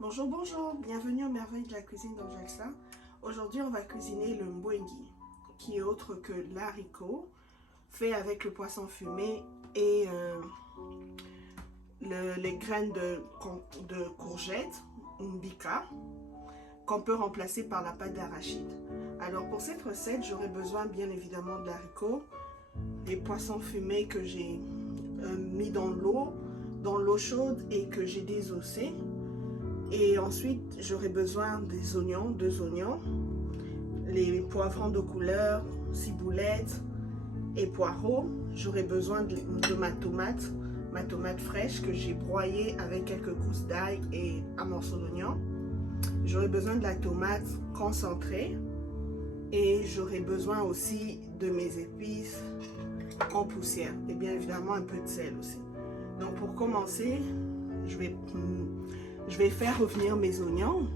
Bonjour, bonjour, bienvenue aux merveilles de la cuisine d'Angelsa. Aujourd'hui, on va cuisiner le mbwengi, qui est autre que l'haricot, fait avec le poisson fumé et les graines de courgette, mbika, qu'on peut remplacer par la pâte d'arachide. Alors pour cette recette, j'aurai besoin bien évidemment de l'haricot, des poissons fumés que j'ai mis dans l'eau chaude et que j'ai désossé. Et ensuite, j'aurai besoin des oignons, 2 oignons, les poivrons de couleur, ciboulettes et poireaux. J'aurai besoin de ma tomate fraîche que j'ai broyée avec quelques gousses d'ail et un morceau d'oignon. J'aurai besoin de la tomate concentrée et j'aurai besoin aussi de mes épices en poussière et bien évidemment un peu de sel aussi. Donc pour commencer, je vais faire revenir mes oignons.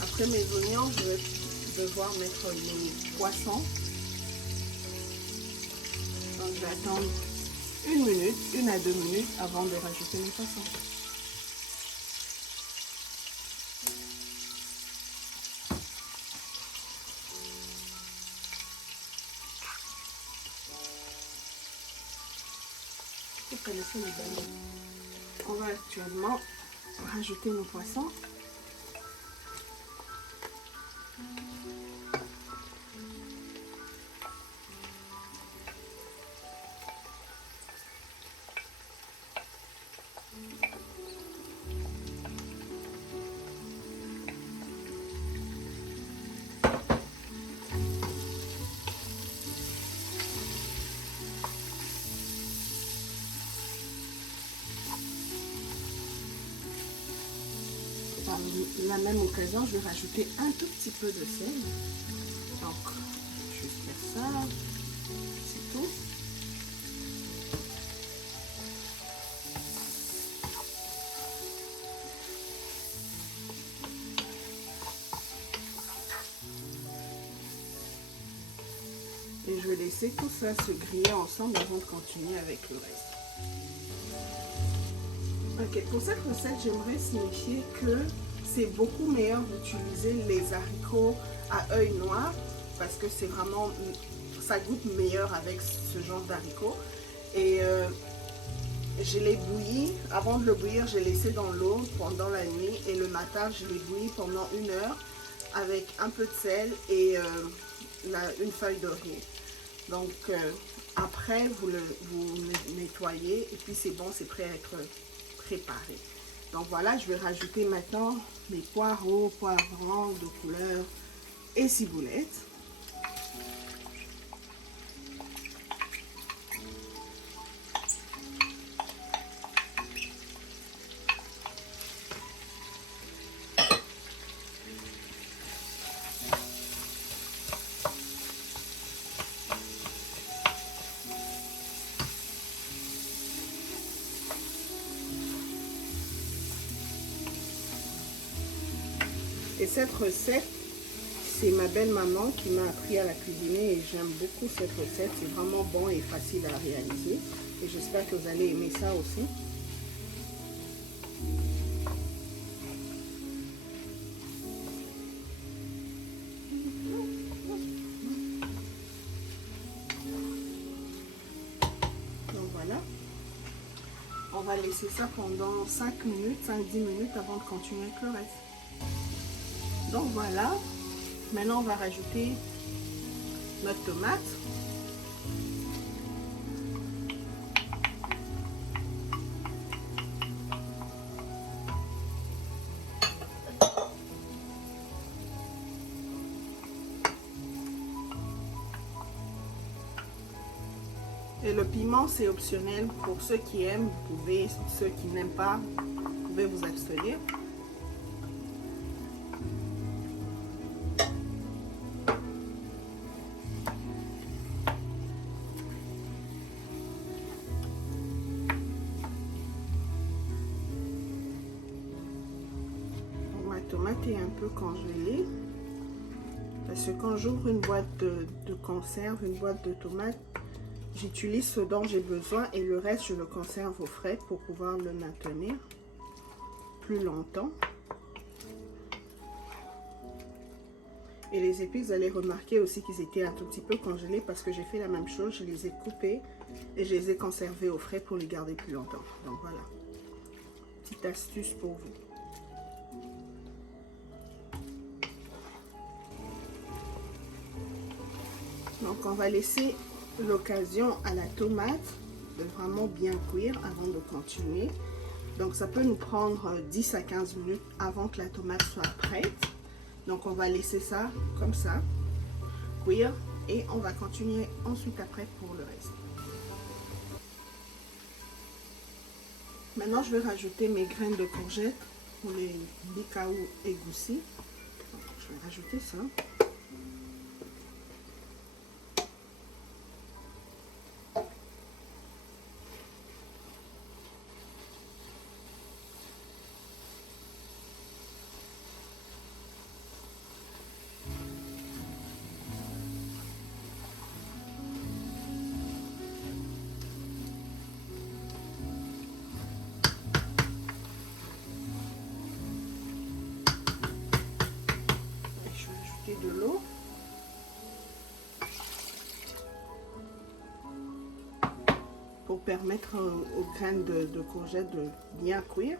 Après mes oignons, je vais devoir mettre les poissons. Donc je vais attendre 1 à 2 minutes avant de rajouter mes poissons. Vous connaissez les bananes. On va actuellement rajouter nos poissons. Par la même occasion, je vais rajouter un tout petit peu de sel. Donc, je vais juste faire ça. C'est tout. Et je vais laisser tout ça se griller ensemble avant de continuer avec le reste. Ok, pour cette recette, j'aimerais signifier que c'est beaucoup meilleur d'utiliser les haricots à œil noir parce que c'est vraiment, ça goûte meilleur avec ce genre d'haricots. Et je l'ai bouilli, avant de le bouillir, j'ai laissé dans l'eau pendant la nuit et le matin, je l'ai bouilli pendant 1 heure avec un peu de sel et une feuille d'oreiller. Donc après, vous le nettoyez et puis c'est bon, c'est prêt à être préparé. Donc voilà, je vais rajouter maintenant mes poireaux, poivrons de couleur et ciboulettes. Et cette recette, c'est ma belle maman qui m'a appris à la cuisiner et j'aime beaucoup cette recette. C'est vraiment bon et facile à réaliser. Et j'espère que vous allez aimer ça aussi. Donc voilà. On va laisser ça pendant 5 minutes, 5-10 minutes avant de continuer avec le reste. Donc voilà, maintenant on va rajouter notre tomate. Et le piment, c'est optionnel. Pour ceux qui aiment, vous pouvez. Ceux qui n'aiment pas, vous pouvez vous abstenir. Ma tomate est un peu congelée. Parce que quand j'ouvre une boîte de conserve, une boîte de tomates, j'utilise ce dont j'ai besoin et le reste, je le conserve au frais pour pouvoir le maintenir plus longtemps. Et les épices, vous allez remarquer aussi qu'ils étaient un tout petit peu congelés parce que j'ai fait la même chose. Je les ai coupés et je les ai conservés au frais pour les garder plus longtemps. Donc voilà, petite astuce pour vous. Donc on va laisser l'occasion à la tomate de vraiment bien cuire avant de continuer. Donc ça peut nous prendre 10 à 15 minutes avant que la tomate soit prête. Donc on va laisser ça comme ça, cuire, et on va continuer ensuite après pour le reste. Maintenant je vais rajouter mes graines de courgettes ou les bikaou égoussis. Donc, je vais rajouter ça. De l'eau. Pour permettre aux graines de courgettes de bien cuire.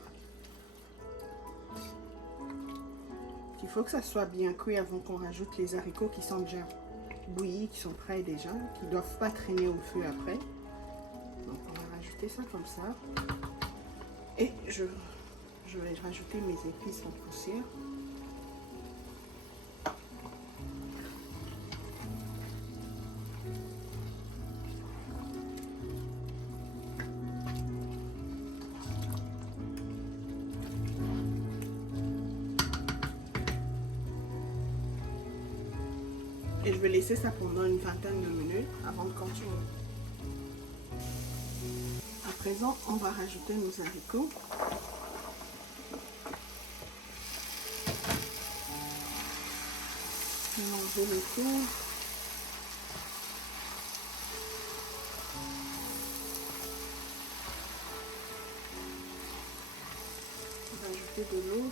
Il faut que ça soit bien cuit avant qu'on rajoute les haricots qui sont déjà bouillis, qui sont prêts déjà, qui ne doivent pas traîner au feu après. Donc on va rajouter ça comme ça. Et je vais rajouter mes épices en poussière. Et je vais laisser ça pendant une vingtaine de minutes avant de continuer. À présent, on va rajouter nos haricots. Mélanger le tout. On va ajouter de l'eau.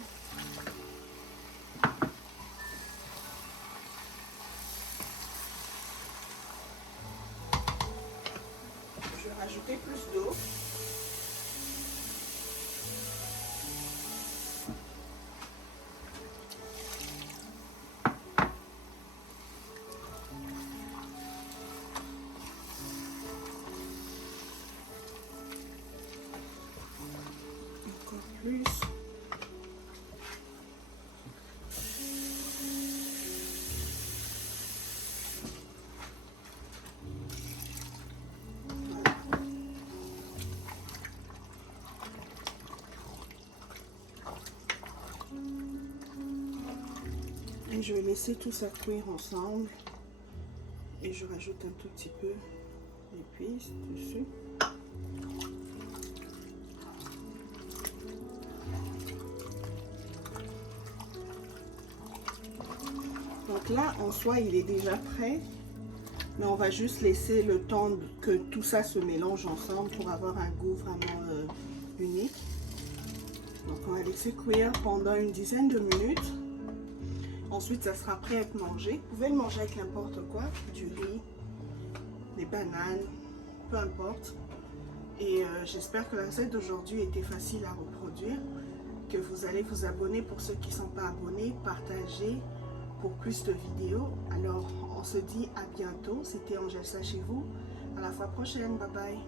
Je vais rajouter plus d'eau. Encore plus. Et je vais laisser tout ça cuire ensemble. Et je rajoute un tout petit peu d'épices dessus. Donc là, en soi, il est déjà prêt. Mais on va juste laisser le temps que tout ça se mélange ensemble pour avoir un goût vraiment unique. Donc on va laisser cuire pendant une dizaine de minutes. Ensuite, ça sera prêt à être mangé. Vous pouvez le manger avec n'importe quoi, du riz, des bananes, peu importe. Et j'espère que la recette d'aujourd'hui était facile à reproduire, que vous allez vous abonner pour ceux qui ne sont pas abonnés, partager pour plus de vidéos. Alors, on se dit à bientôt. C'était Angèle chez vous. À la fois prochaine. Bye bye.